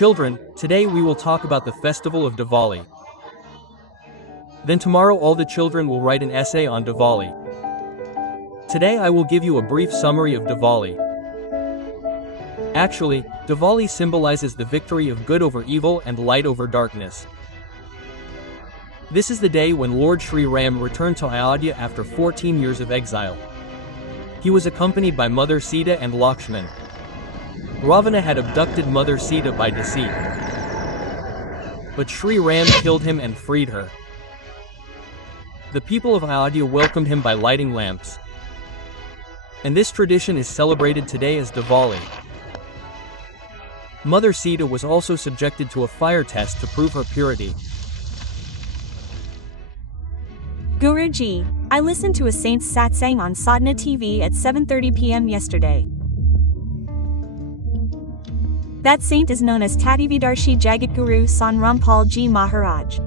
Children, today we will talk about the festival of Diwali. Then tomorrow all the children will write an essay on Diwali. Today I will give you a brief summary of Diwali. Actually, Diwali symbolizes the victory of good over evil and light over darkness. This is the day when Lord Sri Ram returned to Ayodhya after 14 years of exile. He was accompanied by Mother Sita and Lakshman. Ravana had abducted Mother Sita by deceit. But Sri Ram killed him and freed her. The people of Ayodhya welcomed him by lighting lamps. And this tradition is celebrated today as Diwali. Mother Sita was also subjected to a fire test to prove her purity. Guruji, I listened to a saint's satsang on Sadhana TV at 7:30 p.m. yesterday. That saint is known as Tatividarshi Jagatguru Sant Rampal Ji Maharaj.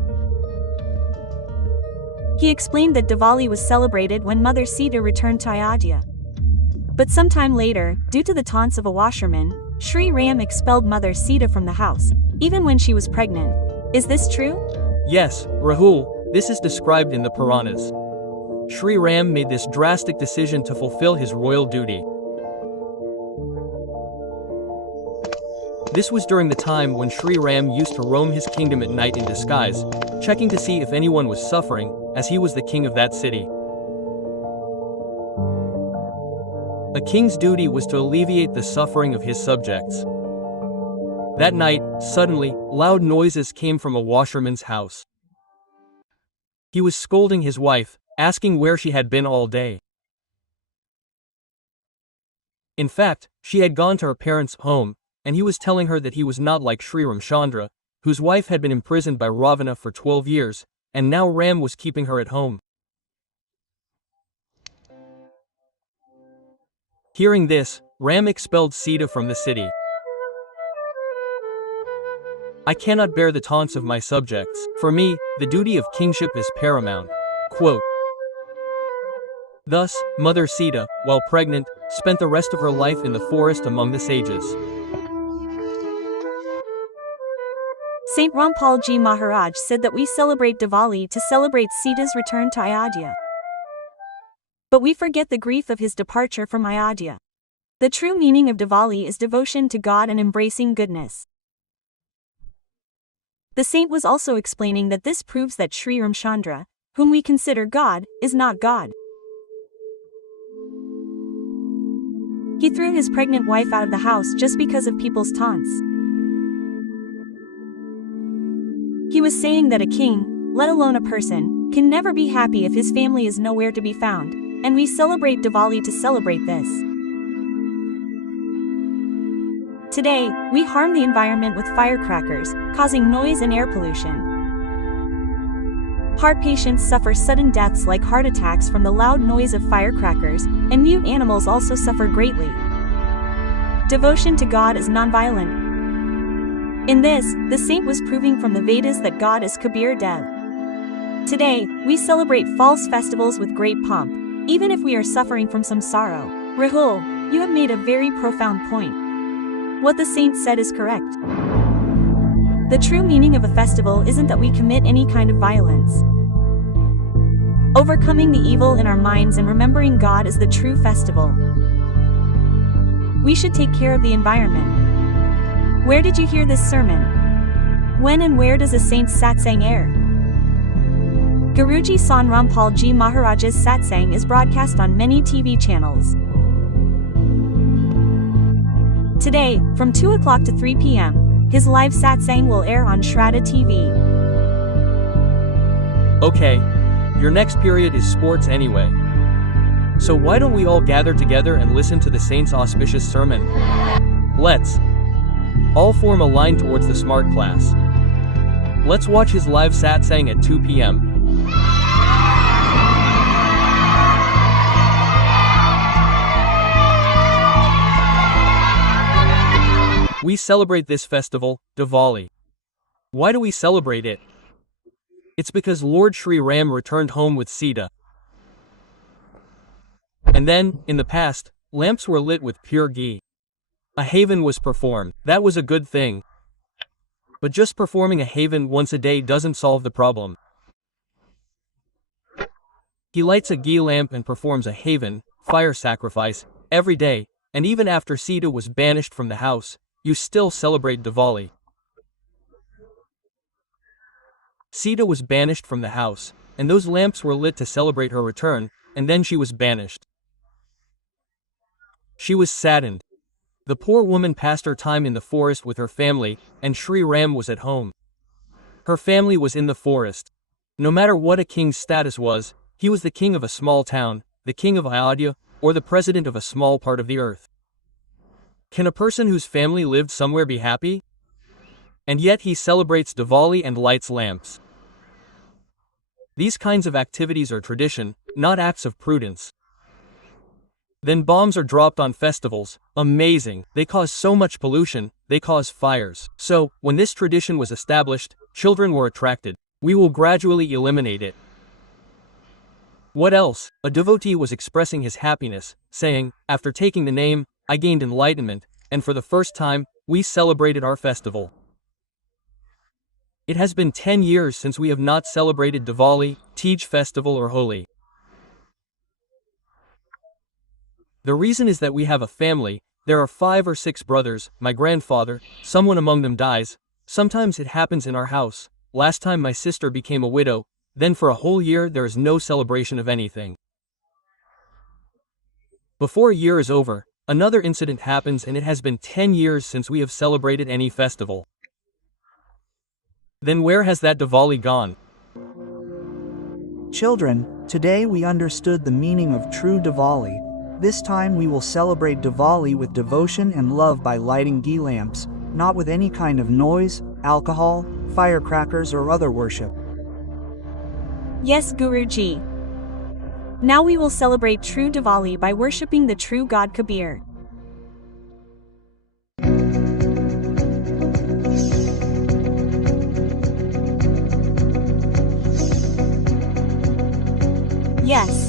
He explained that Diwali was celebrated when Mother Sita returned to Ayodhya. But sometime later, due to the taunts of a washerman, Sri Ram expelled Mother Sita from the house, even when she was pregnant. Is this true? Yes, Rahul, this is described in the Puranas. Sri Ram made this drastic decision to fulfill his royal duty. This was during the time when Sri Ram used to roam his kingdom at night in disguise, checking to see if anyone was suffering, as he was the king of that city. A king's duty was to alleviate the suffering of his subjects. That night, suddenly, loud noises came from a washerman's house. He was scolding his wife, asking where she had been all day. In fact, she had gone to her parents' home, and he was telling her that he was not like Sri Ramchandra, whose wife had been imprisoned by Ravana for 12 years, and now Ram was keeping her at home. Hearing this, Ram expelled Sita from the city. I cannot bear the taunts of my subjects. For me, the duty of kingship is paramount. Quote. Thus, Mother Sita, while pregnant, spent the rest of her life in the forest among the sages. Saint Rampal Ji Maharaj said that we celebrate Diwali to celebrate Sita's return to Ayodhya. But we forget the grief of his departure from Ayodhya. The true meaning of Diwali is devotion to God and embracing goodness. The saint was also explaining that this proves that Sri Ramchandra, whom we consider God, is not God. He threw his pregnant wife out of the house just because of people's taunts. He was saying that a king, let alone a person, can never be happy if his family is nowhere to be found, and we celebrate Diwali to celebrate this. Today, we harm the environment with firecrackers, causing noise and air pollution. Heart patients suffer sudden deaths like heart attacks from the loud noise of firecrackers, and mute animals also suffer greatly. Devotion to God is non-violent. In this, the saint was proving from the Vedas that God is Kabir Dev. Today, we celebrate false festivals with great pomp, even if we are suffering from some sorrow. Rahul, you have made a very profound point. What the saint said is correct. The true meaning of a festival isn't that we commit any kind of violence. Overcoming the evil in our minds and remembering God is the true festival. We should take care of the environment. Where did you hear this sermon? When and where does a saint's satsang air? Guruji Sant Rampal Ji Maharaj's satsang is broadcast on many TV channels. Today, from 2 o'clock to 3 p.m., his live satsang will air on Shraddha TV. Okay, your next period is sports anyway. So why don't we all gather together and listen to the saint's auspicious sermon? Let's all form a line towards the smart class. Let's watch his live satsang at 2 p.m. We celebrate this festival, Diwali. Why do we celebrate it? It's because Lord Sri Ram returned home with Sita. And then, in the past, lamps were lit with pure ghee. A haven was performed. That was a good thing. But just performing a haven once a day doesn't solve the problem. He lights a ghee lamp and performs a haven, fire sacrifice, every day, and even after Sita was banished from the house, you still celebrate Diwali. Sita was banished from the house, and those lamps were lit to celebrate her return, and then she was banished. She was saddened. The poor woman passed her time in the forest with her family, and Sri Ram was at home. Her family was in the forest. No matter what a king's status was, he was the king of a small town, the king of Ayodhya, or the president of a small part of the earth. Can a person whose family lived somewhere be happy? And yet he celebrates Diwali and lights lamps. These kinds of activities are tradition, not acts of prudence. Then bombs are dropped on festivals. Amazing. They cause so much pollution, they cause fires. So, when this tradition was established, children were attracted. We will gradually eliminate it. What else? A devotee was expressing his happiness, saying, after taking the name, I gained enlightenment, and for the first time, we celebrated our festival. It has been 10 years since we have not celebrated Diwali, Tej festival or Holi. The reason is that we have a family, there are 5 or 6 brothers, my grandfather, someone among them dies, sometimes it happens in our house, last time my sister became a widow, then for a whole year there is no celebration of anything. Before a year is over, another incident happens and it has been 10 years since we have celebrated any festival. Then where has that Diwali gone? Children, today we understood the meaning of true Diwali. This time we will celebrate Diwali with devotion and love by lighting ghee lamps, not with any kind of noise, alcohol, firecrackers or other worship. Yes, Guruji. Now we will celebrate true Diwali by worshipping the true God Kabir. Yes.